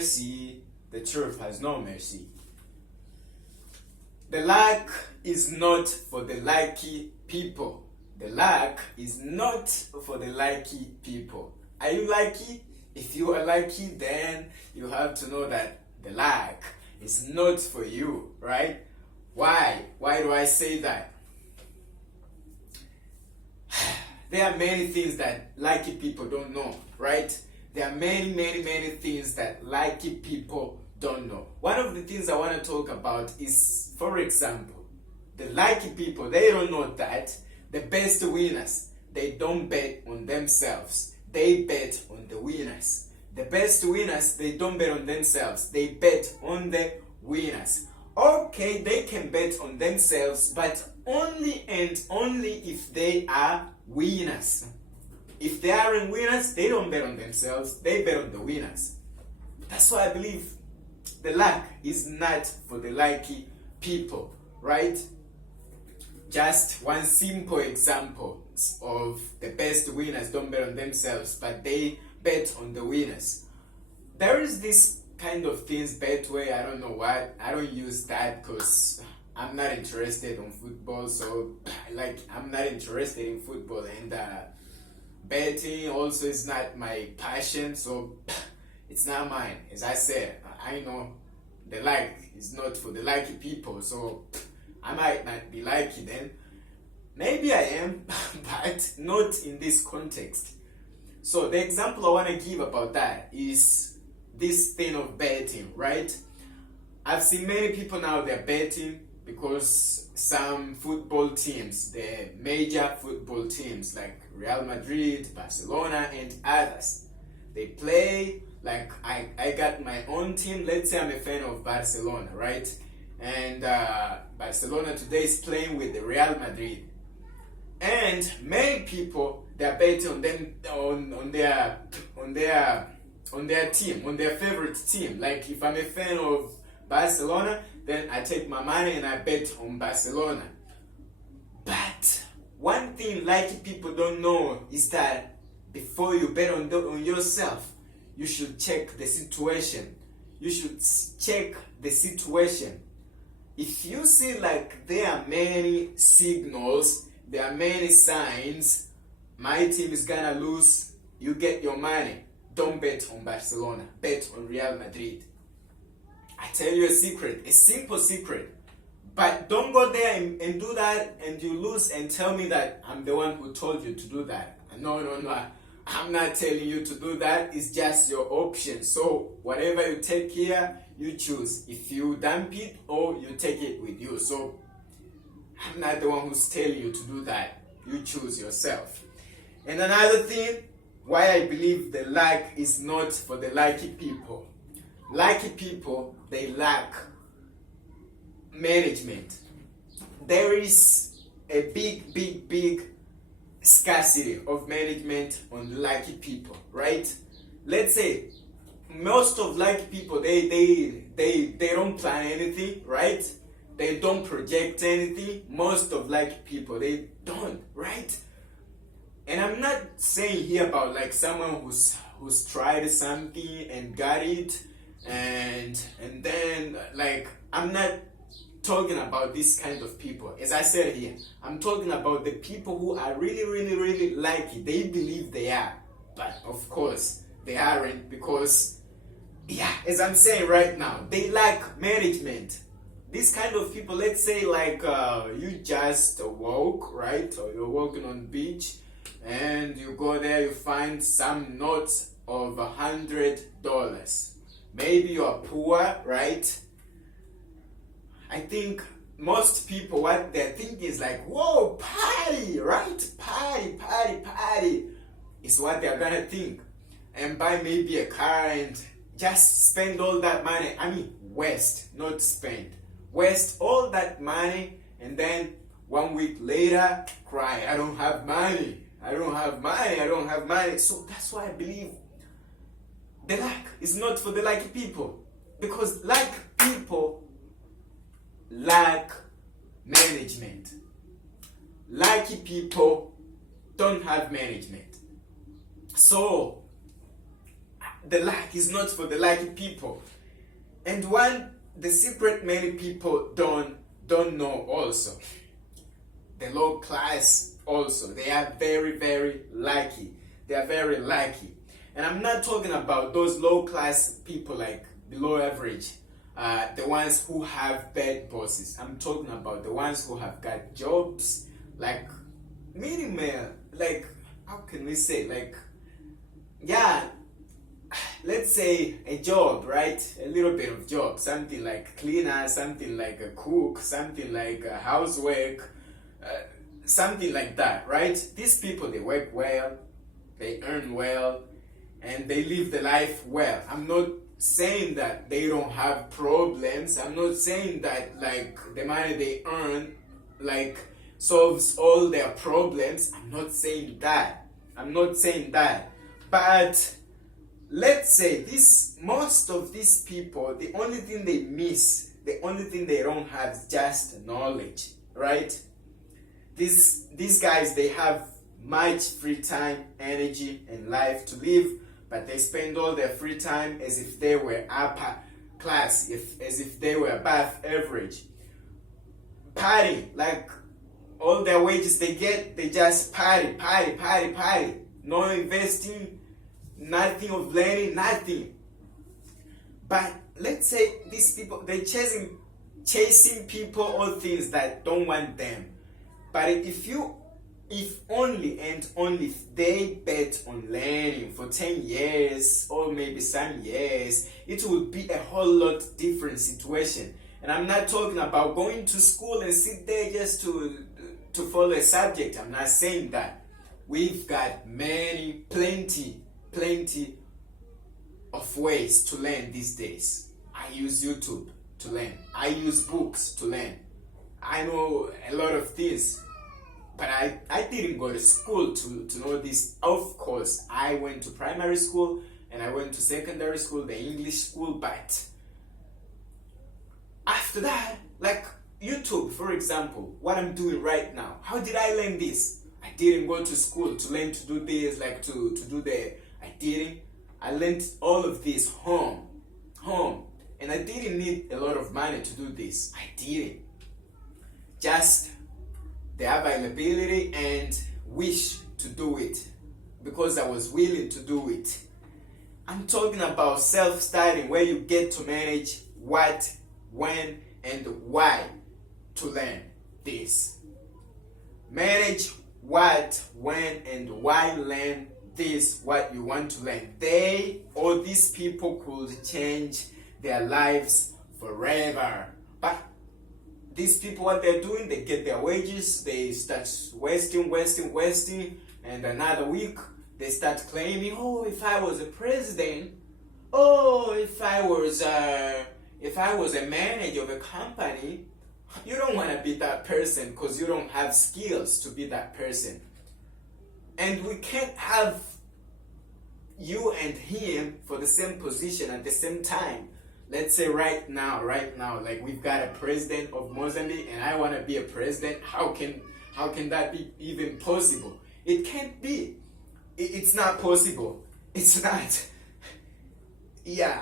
mercy, the truth has no mercy. The luck is not for the lucky people. The luck is not for the lucky people. Are you lucky? If you are lucky, then you have to know that the luck is not for you, right? Why? Why do I say that? There are many things that lucky people don't know, right? There are many things that lucky people don't know. One of the things I want to talk about is, for example, the lucky people, they don't know that the best winners, they don't bet on themselves. They bet on the winners. The best winners, they don't bet on themselves. They bet on the winners. Okay, they can bet on themselves, but only and only if they are winners. If they aren't winners, they don't bet on themselves. They bet on the winners. That's why I believe the luck is not for the lucky people, right? Just one simple example of the best winners don't bet on themselves, but they bet on the winners. There is this kind of things, Betway, I don't know what. I don't use that because I'm not interested in football. So, I'm not interested in football, and betting also is not my passion. So, it's not mine. As I said, I know the luck is not for the lucky people. So, I might not be lucky then. Maybe I am, but not in this context. So the example I want to give about that is this thing of betting, right? I've seen many people now, they're betting because some football teams, the major football teams like Real Madrid, Barcelona, and others, they play like I got my own team. Let's say I'm a fan of Barcelona, right? And Barcelona today is playing with the Real Madrid, and many people, they're betting on them, on their team, on their favorite team. Like if I'm a fan of Barcelona, then I take my money and I bet on Barcelona. But one thing lucky people don't know is that before you bet on yourself, you should check the situation. You should check the situation. If you see like there are many signals, there are many signs, my team is gonna lose, you get your money. Don't bet on Barcelona, bet on Real Madrid. I tell you a secret, a simple secret. But don't go there and do that and you lose and tell me that I'm the one who told you to do that. No. I'm not telling you to do that. It's just your option. So whatever you take here, you choose. If you dump it or you take it with you. So I'm not the one who's telling you to do that. You choose yourself. And another thing, why I believe the luck is not for the lucky people. Lucky people, they lack management. There is a big scarcity of management on lucky people, right? Let's say most of lucky people, they don't plan anything, right? They don't project anything. Most of lucky people, they don't, right? And I'm not saying here about like someone who's tried something and got it, and then like I'm not talking about this kind of people. As I said here, I'm talking about the people who are really lucky. They believe they are, but of course they aren't, because as I'm saying right now, they lack management. This kind of people, let's say like you just woke, right? Or you're walking on the beach and you go there, you find some notes of $100. Maybe you're poor, right? I think most people, what they're thinking is like, whoa, party, right? Party is what they're gonna think. And buy maybe a car and just spend all that money. I mean, waste, not spend. Waste all that money and then 1 week later, cry, I don't have money. So that's why I believe the luck is not for the lucky people. Because lucky people lack management. Lucky people don't have management. So the luck is not for the lucky people. And the secret many people don't know also, the low class also, they are very, very lucky. They are very lucky. And I'm not talking about those low class people like below average, the ones who have bad bosses. I'm talking about the ones who have got jobs like minimal, like, how can we say, like, yeah, let's say a job, right? A little bit of job, something like cleaner, something like a cook, something like a housework, something like that, right? These people, they work well, they earn well, and they live the life well. I'm not saying that they don't have problems. I'm not saying that like the money they earn like solves all their problems. I'm not saying that. But let's say most of these people, the only thing they miss, the only thing they don't have is just knowledge, right? These guys, they have much free time, energy, and life to live, but they spend all their free time as if they were upper class, as if they were above average. Party, like all their wages they get, they just party. No investing, nothing of learning, nothing. But let's say these people, they're chasing people, all things that don't want them. But if only and only if they bet on learning for 10 years or maybe some years, it would be a whole lot different situation. And I'm not talking about going to school and sit there just to follow a subject. I'm not saying that. We've got plenty of ways to learn these days. I use YouTube to learn. I use books to learn. I know a lot of things. But I didn't go to school to know this. Of course, I went to primary school and I went to secondary school, the English school, but after that, like YouTube, for example, what I'm doing right now, how did I learn this? I didn't go to school to learn to do this, like to do I didn't. I learned all of this home. And I didn't need a lot of money to do this. I didn't. Just the availability and wish to do it because I was willing to do it. I'm talking about self-studying, where you get to manage what, when, and why to learn this. Manage what, when, and why learn this, what you want to learn. These people could change their lives forever. But these people, what they're doing, they get their wages, they start wasting, and another week they start claiming, oh, if I was a president, oh, if I was a manager of a company. You don't want to be that person because you don't have skills to be that person. And we can't have you and him for the same position at the same time. Let's say right now, like we've got a president of Mozambique and I want to be a president. How can that be even possible? It can't be. It's not possible. It's not. Yeah.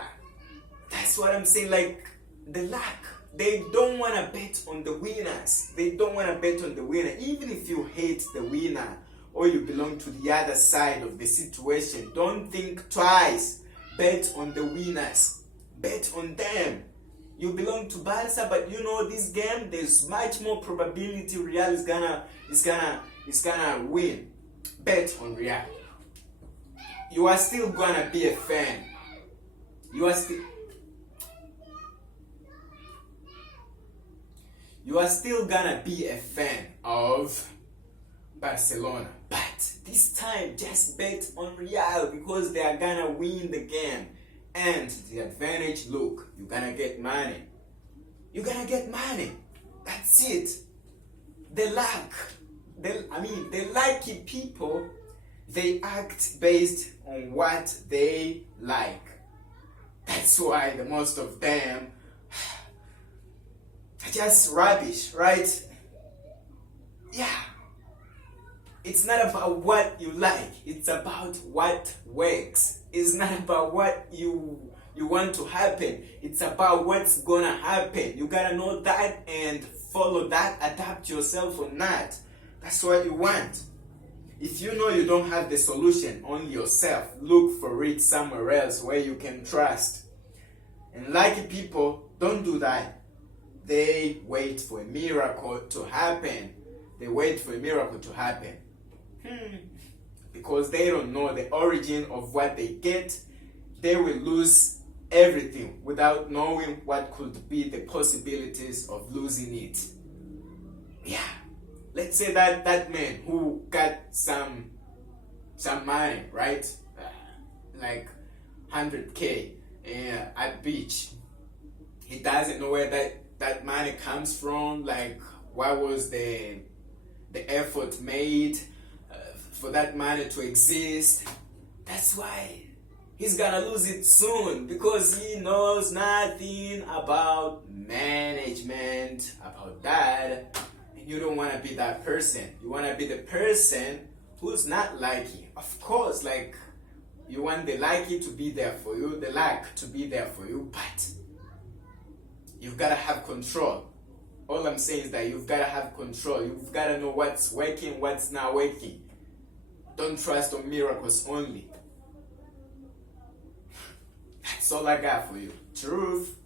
That's what I'm saying, like the luck. They don't want to bet on the winners. Even if you hate the winner or you belong to the other side of the situation, don't think twice. Bet on the winners. Bet on them. You belong to Barca, but you know this game, there's much more probability Real is gonna win. Bet on Real. You are still gonna be a fan. You are still gonna be a fan of Barcelona. But this time, just bet on Real because they are gonna win the game. And the advantage, look, you're gonna get money. That's it. The luck. The lucky people, they act based on what they like. That's why the most of them are just rubbish, right? Yeah. It's not about what you like, it's about what works. It's not about what you want to happen, it's about what's gonna happen. You gotta know that and follow that, adapt yourself or not. That's what you want. If you know you don't have the solution on yourself, look for it somewhere else where you can trust. And lucky people don't do that. They wait for a miracle to happen. They wait for a miracle to happen. Because they don't know the origin of what they get. They will lose everything without knowing what could be the possibilities of losing it. Yeah. Let's say that man who got some money, right? Like 100K at beach. He doesn't know where that money comes from. Like, what was the effort made for that money to exist? That's why he's gonna lose it soon, because he knows nothing about management, about that. And you don't want to be that person. You want to be the person who's not lucky. Of course, like, you want the lucky to be there for you, the luck to be there for you, but you've got to have control. All I'm saying is that you've got to have control. You've got to know what's working, what's not working. Don't trust on miracles only. That's all I got for you. Truth.